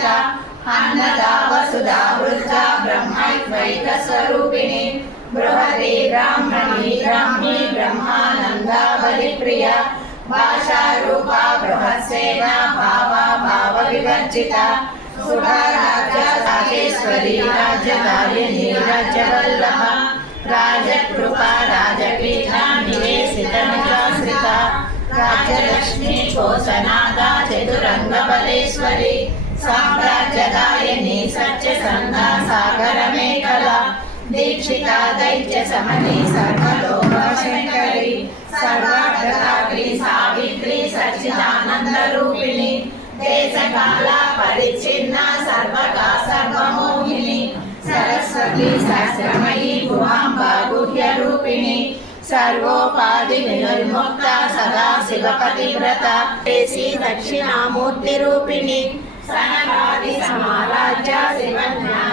विवर्जिता अन्नदा वसुधा वृद्धा ब्रह्मैक्यैक स्वरूपिणी बृहती ब्राह्मणी ब्राह्मी ब्रह्मानंदा बलिप्रिया भाषा रूपा बृहत्सेना भावा भाव विवर्जिता सुधा राज्य राजेश्वरी राज्यकारिणी राज्यवल्लभा राजकृपा राजपीठा निवेशितनिजाश्रिता राज्यलक्ष्मी कोसनादा चतुरंग बलेश्वरी साम्राज्यदायिनी सत्यसंधा सागर मेखला दीक्षिता दैत्य समनी सर्वलोकशंकरी सर्वार्थदात्री सावित्री सच्चिदानंद रूपिणी देशकाला परिच्छिन्न सर्वगा सर्वमोहिनी सरस्वती सहस्रमयी भुवांबा गुह्य रूपिणी सर्वोपाधि विनिर्मुक्ता सदा शिवपतिव्रता दक्षिणामूर्ति रूपिणी सनकादि समाराज्य शिवज्ञान